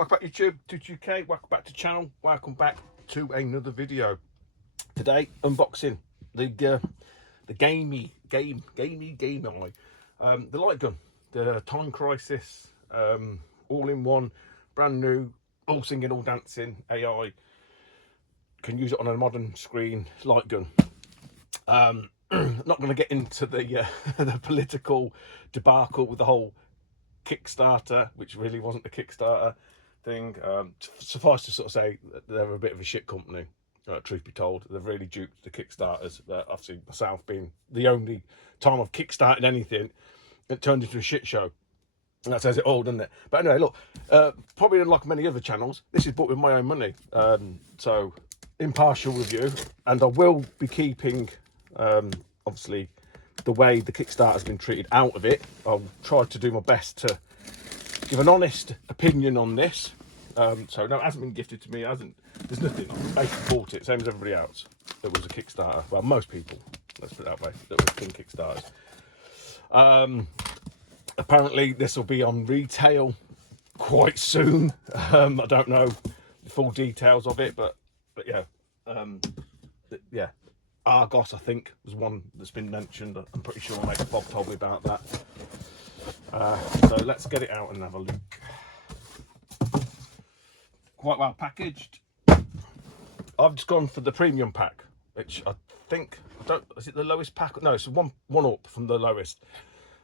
Welcome back YouTube, 22K, welcome back to the channel, welcome back to another video. Today, unboxing the Gaime, the Lightgun, the Time Crisis, all-in-one, brand new, all singing, all dancing, AI, can use it on a modern screen, Lightgun. Not going to get into the the political debacle with the whole Kickstarter, which really wasn't a Kickstarter thing. Suffice to sort of say that they're a bit of a shit company, truth be told. They've really duped the Kickstarters. Obviously myself being the only time I've kickstarted anything, it turned into a shit show. And that says it all, doesn't it? But anyway, look, probably unlike many other channels, this is bought with my own money. So impartial review, and I will be keeping obviously the way the Kickstarter has been treated out of it. I'll try to do my best to give an honest opinion on this. So no, it hasn't been gifted to me. There's nothing. I basically bought it, same as everybody else that was a Kickstarter. Well, most people, let's put it that way, that were been Kickstarters. Apparently this will be on retail quite soon. I don't know the full details of it, but yeah, yeah. Argos, I think, was one that's been mentioned. I'm pretty sure Mate Bob told me about that. So let's get it out and have a look. Quite well packaged. I've just gone for the premium pack, which I think, is it the lowest pack? No, it's one up from the lowest.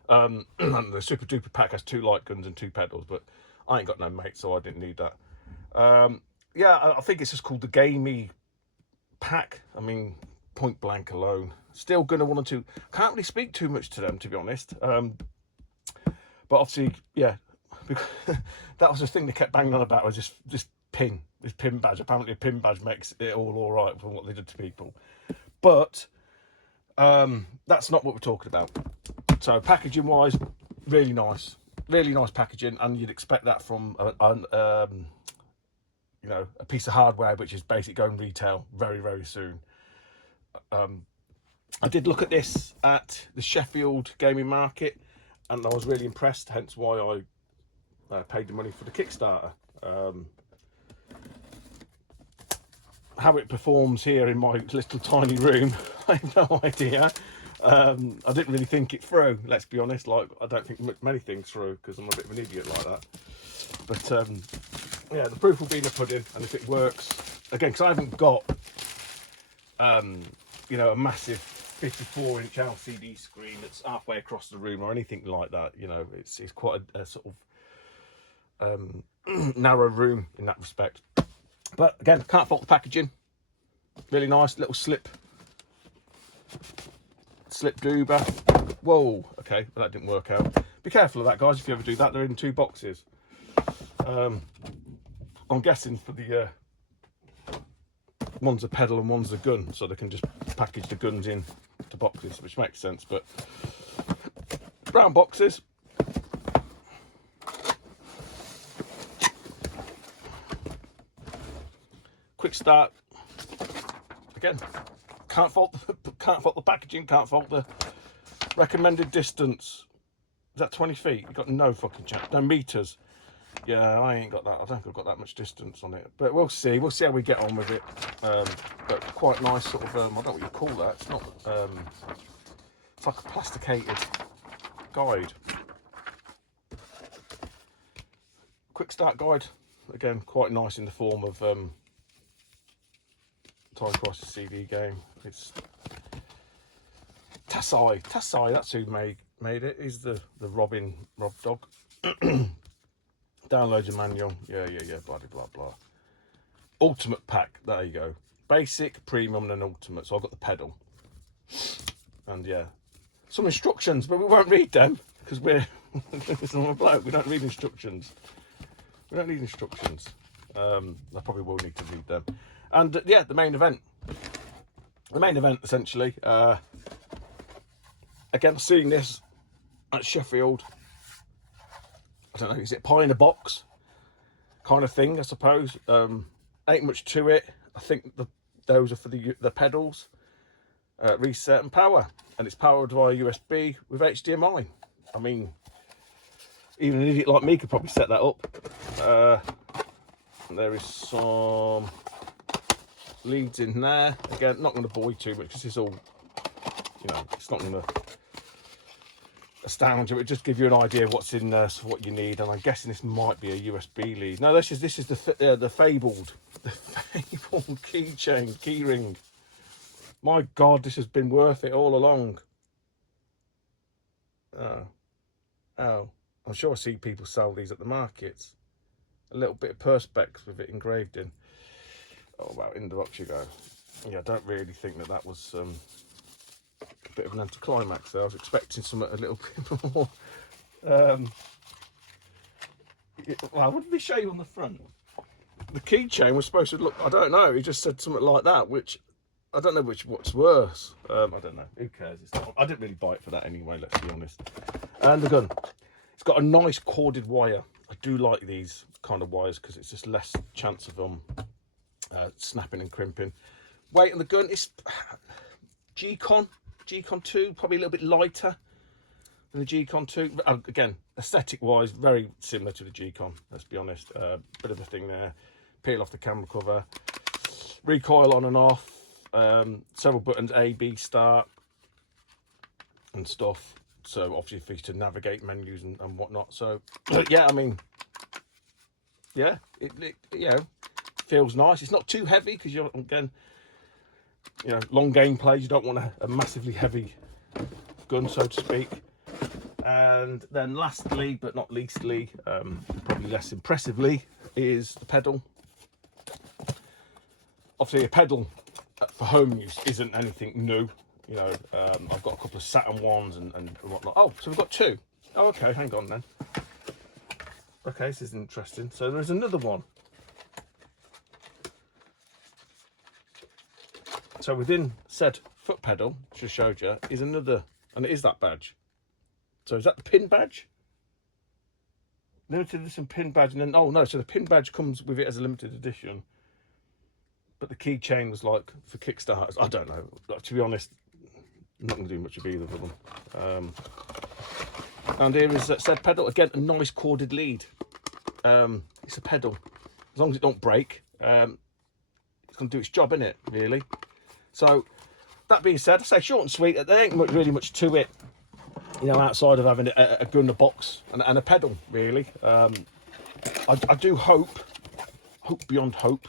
And the super duper pack has 2 light guns and 2 pedals, but I ain't got no mate, so I didn't need that. Yeah, I think it's just called the Gaime pack. I mean, point blank alone, still gonna want to, can't really speak too much to them, to be honest. But obviously, yeah, because that was the thing they kept banging on about, was this pin badge. Apparently a pin badge makes it all right from what they did to people, but that's not what we're talking about. So packaging wise, really nice packaging, and you'd expect that from you know, a piece of hardware which is basically going retail very soon. I did look at this at the Sheffield gaming market, and I was really impressed, hence why I paid the money for the Kickstarter. How it performs here in my little tiny room, I have no idea. I didn't really think it through, let's be honest. Like, I don't think many things through, because I'm a bit of an idiot like that. But yeah, the proof will be in the pudding, and if it works, again, because I haven't got you know, a massive 54-inch LCD screen that's halfway across the room or anything like that. You know, it's quite a sort of narrow room in that respect. But again, can't fault the packaging. Really nice little slip doober. Whoa, okay, well, that didn't work out. Be careful of that, guys, if you ever do that. They're in 2 boxes. I'm guessing for the one's a pedal and one's a gun, so they can just package the guns in to boxes, which makes sense. But brown boxes, quick start. Again, can't fault the packaging, can't fault the recommended distance. Is that 20 feet? You've got no fucking chance. No, meters. Yeah, I ain't got that. I don't think I've got that much distance on it, but we'll see how we get on with it. But quite nice sort of, I don't know what you call that. It's not, it's like a plasticated guide. Quick start guide, again, quite nice in the form of Time Crisis CD game. It's Tassai, that's who made it. Is the Rob Dog. Download your manual, yeah, blah blah blah. Ultimate pack, there you go. Basic, premium, and ultimate. So I've got the pedal, and yeah, some instructions, but we won't read them because we're I'm a bloke. We don't read instructions. We don't need instructions. I probably will need to read them. And yeah, the main event. The main event, essentially. Again, seeing this at Sheffield. I don't know, is it pie in a box kind of thing, I suppose. Ain't much to it. I think those are for the pedals, reset and power, and it's powered via USB with HDMI. I mean, even an idiot like me could probably set that up. There is some leads in there. Again, not going to bore you too much because it's all, you know, it's not going to astound you. It just give you an idea of what's in there, so what you need. And I'm guessing this might be a USB lead. No, this is the fabled keychain, key ring. My God, this has been worth it all along. Oh, I'm sure I see people sell these at the markets. A little bit of perspex with it engraved in. Oh wow, in the box you go. Yeah, I don't really think that was a bit of an anticlimax there. I was expecting something a little bit more. Well, what did they show you on the front? The keychain was supposed to look, I don't know, he just said something like that, which I don't know what's worse. I don't know, who cares? I didn't really buy it for that anyway, let's be honest. And the gun, it's got a nice corded wire. I do like these kind of wires because it's just less chance of them snapping and crimping. Weight on the gun is G-Con 2, probably a little bit lighter than the G-Con 2. Again, aesthetic wise, very similar to the G-Con, let's be honest. Bit of a thing there. Peel off the camera cover. Recoil on and off. Several buttons, A, B, start and stuff. So obviously for you to navigate menus and whatnot. So yeah, I mean, yeah, it you know, feels nice. It's not too heavy because you're, again, you know, long gameplay, you don't want a massively heavy gun, so to speak. And then lastly but not leastly, probably less impressively, is the pedal. Obviously a pedal for home use isn't anything new. You know, I've got a couple of Saturn ones and whatnot. Oh, so we've got two. Oh, okay, hang on then. Okay, this is interesting. So there's another one. So within said foot pedal, which I showed you, is another, and it is that badge. So is that the pin badge? Limited edition pin badge, and then, oh no, so the pin badge comes with it as a limited edition. But the keychain was like for Kickstarters. I don't know. Like, to be honest, I'm not going to do much of either of them. And here is said pedal. Again, a nice corded lead. It's a pedal. As long as it don't break, it's going to do its job, innit, really? So, that being said, I say short and sweet. There ain't really much to it, you know, outside of having a gun, a box, and a pedal, really. I do hope beyond hope.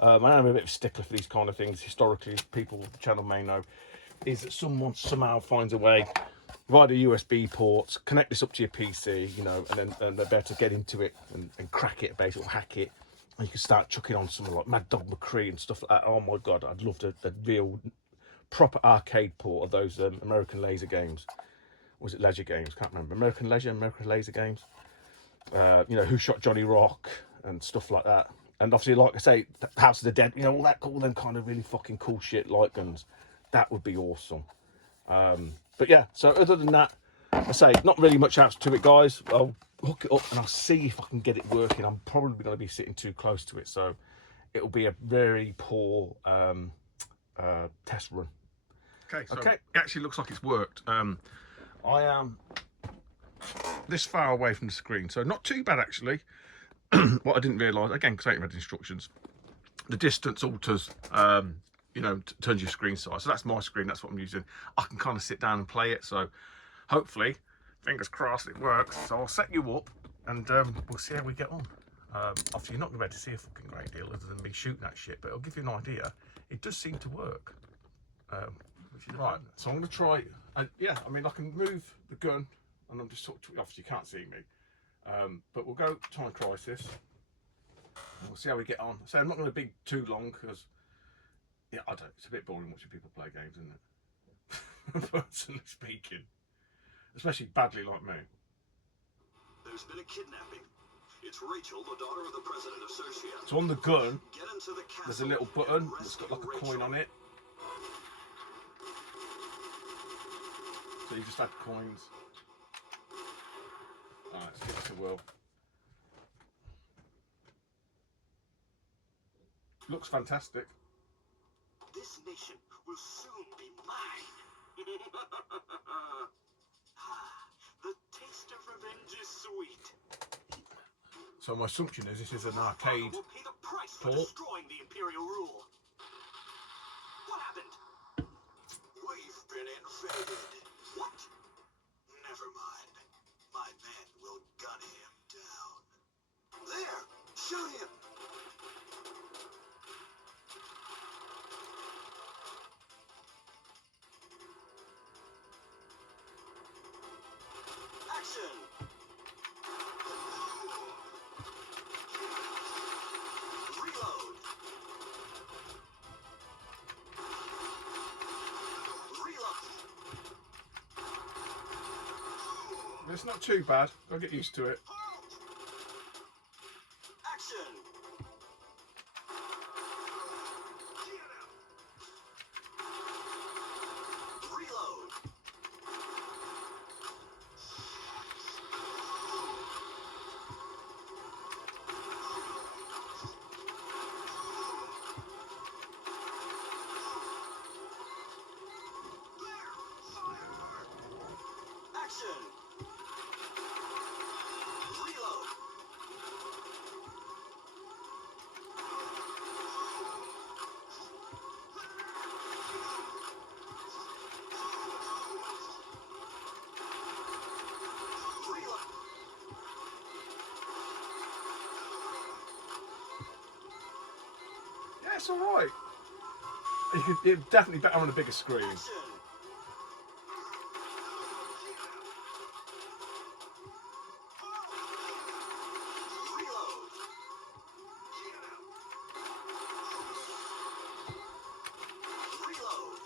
I am a bit of a stickler for these kind of things. Historically, people the channel may know, is that someone somehow finds a way via the USB ports, connect this up to your PC, you know, and then they're better to get into it and crack it, basically hack it, and you can start chucking on something like Mad Dog McCree and stuff like that. Oh my God, I'd love a real proper arcade port of those American laser games. Or was it leisure games? Can't remember. American laser games. You know, Who Shot Johnny Rock and stuff like that. And obviously, like I say, House of the Dead, you know, all them kind of really fucking cool shit, light guns. That would be awesome. But yeah, so other than that, I say, not really much else to it, guys. I'll hook it up and I'll see if I can get it working. I'm probably going to be sitting too close to it, so it'll be a very poor test run. Okay, so it actually looks like it's worked. I am this far away from the screen, so not too bad actually. What I didn't realise, again, because I ain't read instructions, the distance alters, you know, turns your screen size. So that's my screen, that's what I'm using. I can kind of sit down and play it, so hopefully, fingers crossed, it works. So I'll set you up and we'll see how we get on. Obviously, you're not going to be able to see a fucking great deal other than me shooting that shit, but it'll give you an idea. It does seem to work. Which is right. So I'm going to try, yeah, I mean, I can move the gun and I'm just talking to, obviously you can't see me. But we'll go Time Crisis and we'll see how we get on. So I'm not going to be too long because, yeah, I don't, it's a bit boring watching people play games, isn't it? Personally speaking, especially badly like me. There's been a kidnapping. It's Rachel, the daughter of the president of Serbia. So on the gun, there's a little button that's got like a coin on it. So you just add coins. Alright, let's give it a whirl. Looks fantastic. This nation will soon be mine. The taste of revenge is sweet. So my assumption is this is an arcade We'll pay the price for port. destroying the Imperial rule. What happened? We've been invaded. What? Never mind. My men will gun him down. There! Shoot him! Action! Reload! Reload! It's not too bad. I'll get used to it. Halt! Action! Reload! Action! Reload! Reload! Yeah, it's all right. It's definitely better on a bigger screen. Action! Reload! Reload!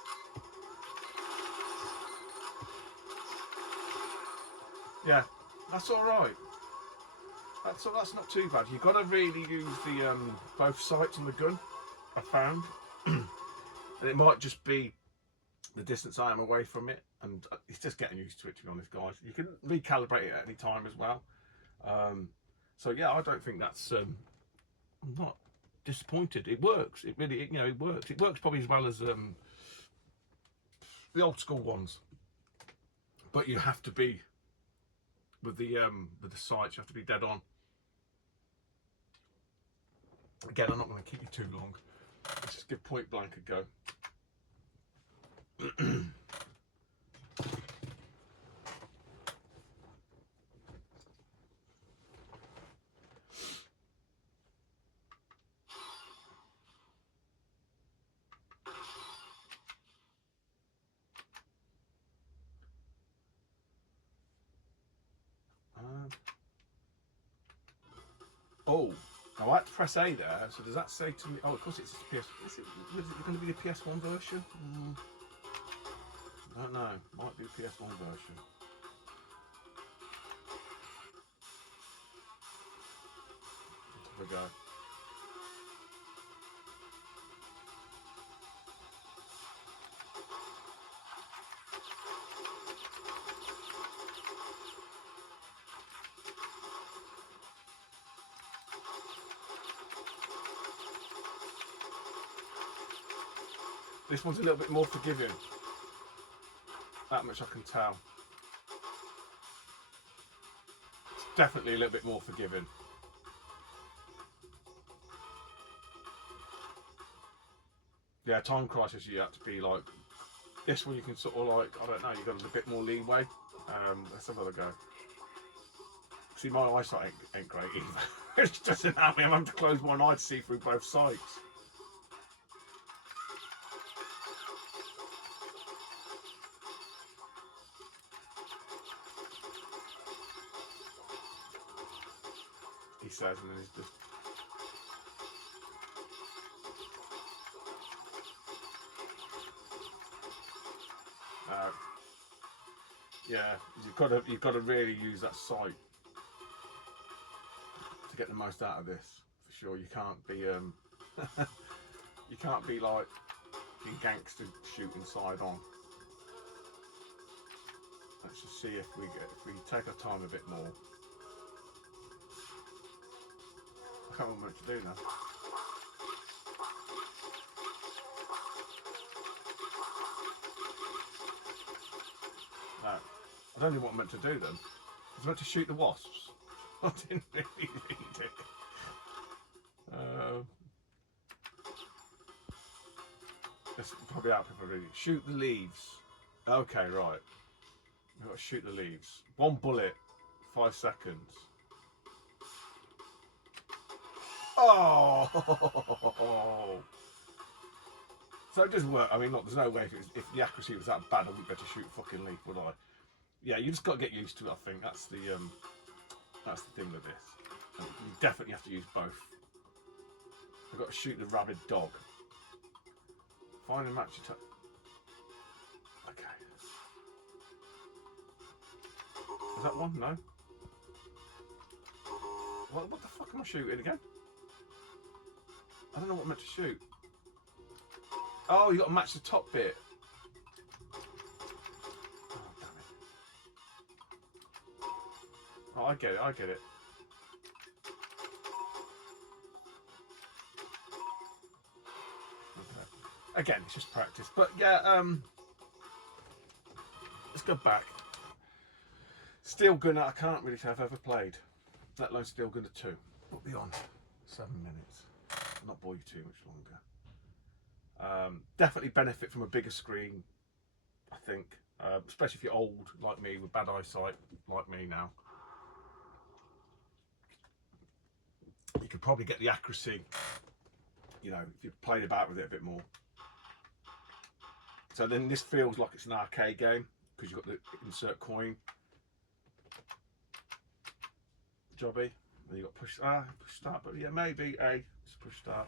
Yeah, that's all right. That's not too bad. You've got to really use the both sights on the gun, I found. And it might just be the distance I am away from it, and it's just getting used to it, to be honest, guys. You can recalibrate it at any time as well. So yeah, I don't think that's I'm not disappointed. It works. It really, you know, it works. It works probably as well as the old school ones, but you have to be with the sights. You have to be dead on. Again, I'm not going to keep you too long. Let's just give point blank a go. Oh, I had to press A there. So does that say to me? Oh, of course it's PS. Is it going to be the PS1 version? I don't know. Might be the PS1 version. Let's have a go. This one's a little bit more forgiving. That much I can tell. It's definitely a little bit more forgiving. Yeah, Time Crisis, you have to be like, this one you can sort of like, I don't know, you've got a bit more leeway. Let's have another go. See, my eyesight ain't great either. It's just an me. I'm having to close one eye to see through both sides. He says, and then he's just. Yeah, you've got to really use that sight to get the most out of this, for sure. You can't be you can't be like being gangster shooting side on. Let's just see if we take our time a bit more. I can't remember what to do now. No, I don't know what I'm meant to do then. I was meant to shoot the wasps. I didn't really read it. Let's probably help if I read it. Shoot the leaves. Okay, right. We've got to shoot the leaves. 1 bullet, 5 seconds. Oh! So it does work. I mean, look, there's no way if the accuracy was that bad, I wouldn't be able to shoot a fucking leaf, would I? Yeah, you just got to get used to it. I think that's the thing with this. And you definitely have to use both. I've got to shoot the rabid dog. Find and match your okay. Is that one? No. What the fuck am I shooting again? I don't know what I'm meant to shoot. Oh, you got to match the top bit. Oh, damn it. Oh, I get it. I get it. Okay. Again, it's just practice. But yeah, let's go back. Steel Gunner, I can't really say I've ever played, let alone Steel Gunner 2. We'll be on 7 minutes. I'll not bore you too much longer. Definitely benefit from a bigger screen, I think, especially if you're old like me with bad eyesight like me now. You could probably get the accuracy, you know, if you played about with it a bit more. So then this feels like it's an arcade game because you've got the insert coin jobby. Then you got push start, but yeah, maybe just push start.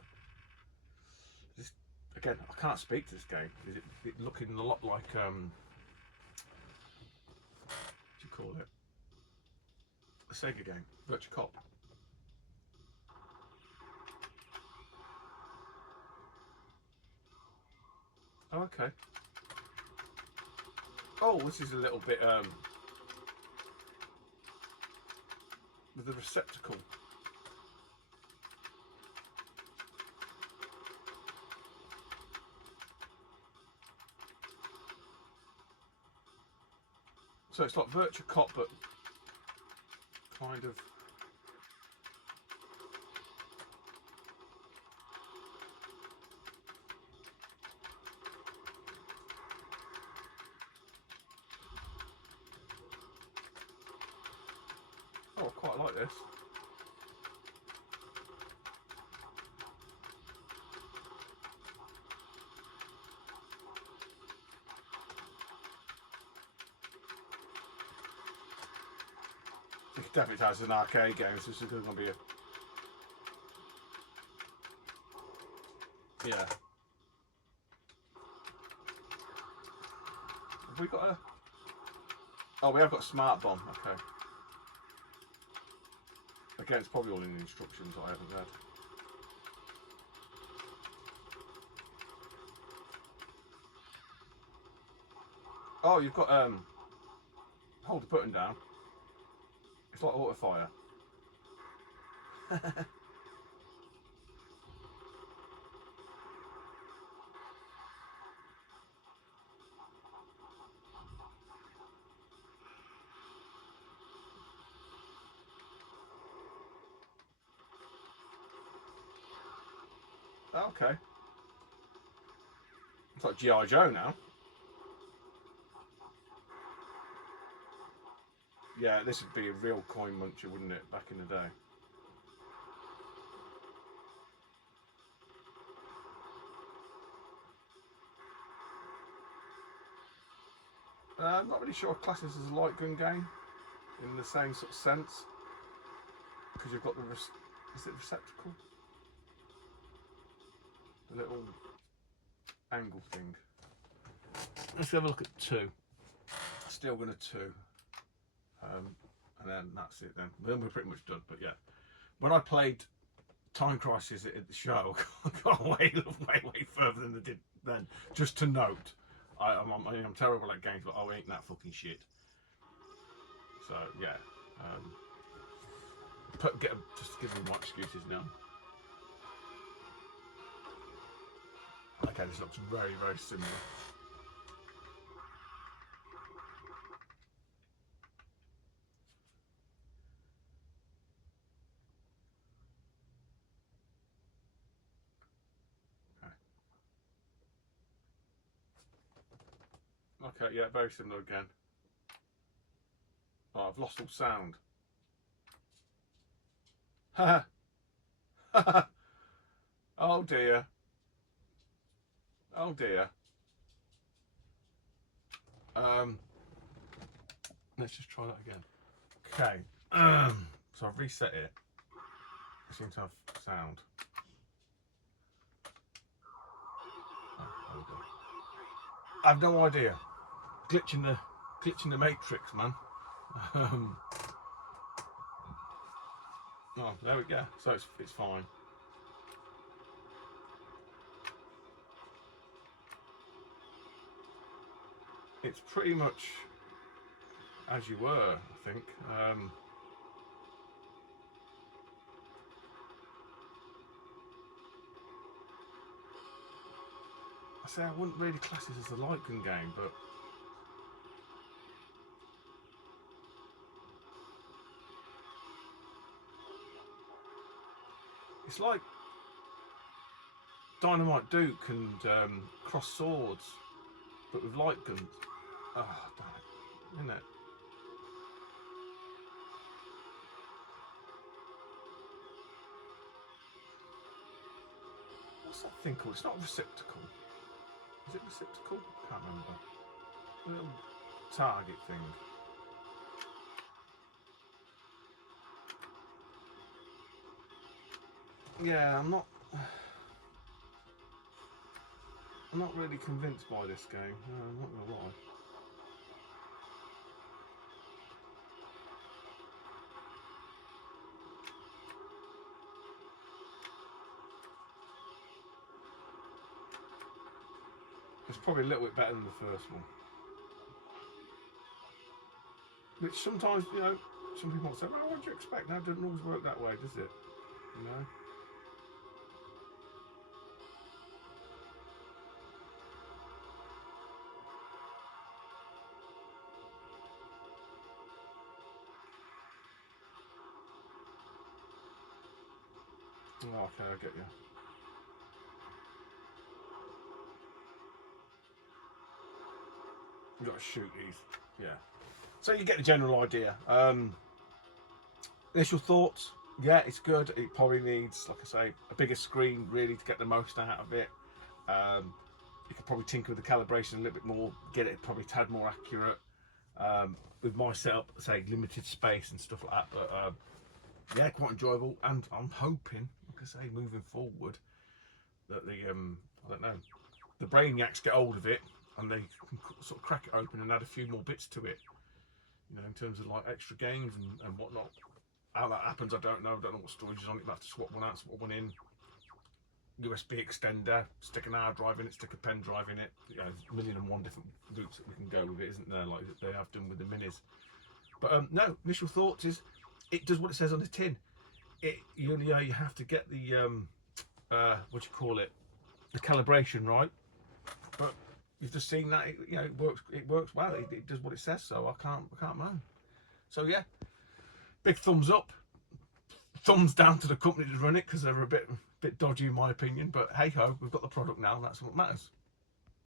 This, again, I can't speak to this game. Is it looking a lot like what do you call it? A Sega game, Virtua Cop. Oh, okay. Oh, this is a little bit with the receptacle. So it's like Virtua Cop, but kind of. Oh, I quite like this. It definitely has an arcade game, so this is going to be a... Yeah. Have we got a... Oh, we have got a smart bomb, okay. Again, it's probably all in the instructions that I haven't read. Oh, you've got, hold the button down. It's like auto fire. Okay. It's like G.I. Joe now. Yeah, this would be a real coin muncher, wouldn't it, back in the day? I'm not really sure if class this as a light gun game in the same sort of sense, because you've got the is it receptacle? The little angle thing. Let's have a look at 2. Still gonna 2. And then that's it then. Then we're pretty much done, but yeah. When I played Time Crisis at the show, I got way further than they did then. Just to note, I'm terrible at games, but I ain't that fucking shit. So yeah. Just give me my excuses now. Okay, this looks very, very similar. Okay, yeah, very similar again. Oh, I've lost all sound. Ha ha. Oh dear. Oh dear. Let's just try that again. Okay. So I've reset it. I seem to have sound. Oh, there we go. I have no idea. Glitching the matrix, man. Oh, there we go. So it's fine. It's pretty much as you were, I think. I say I wouldn't really class this as a Lightgun game, but it's like Dynamite Duke and Cross Swords, but with light guns. Oh, damn it, isn't it? What's that thing called? It's not a receptacle. Is it receptacle? Can't remember. A little target thing. Yeah, I'm not really convinced by this game. I'm not gonna lie. It's probably a little bit better than the first one. Which sometimes, you know, some people say, well, what do you expect? That doesn't always work that way, does it? You know? Oh, okay, I get you. You've got to shoot these, yeah. So you get the general idea. Initial thoughts, yeah, it's good. It probably needs, like I say, a bigger screen really to get the most out of it. You could probably tinker with the calibration a little bit more, get it probably a tad more accurate. With my setup, say limited space and stuff like that, but yeah, quite enjoyable. And I'm hoping, like I say, moving forward, that the I don't know, the brainiacs get hold of it and they can sort of crack it open and add a few more bits to it. You know, in terms of like extra games and whatnot. How that happens, I don't know. I don't know what storage is on it. You have to swap one out, swap one in. USB extender, stick an hard drive in it, stick a pen drive in it. You know, there's a million and one different routes that we can go with it, isn't there? Like they have done with the minis. But no, initial thoughts is it does what it says on the tin. You have to get the what do you call it, the calibration right. But you've just seen that it works well. It does what it says, so I can't moan. So yeah, big thumbs up, thumbs down to the company to run it because they're a bit dodgy in my opinion. But hey ho, we've got the product now, and that's what matters.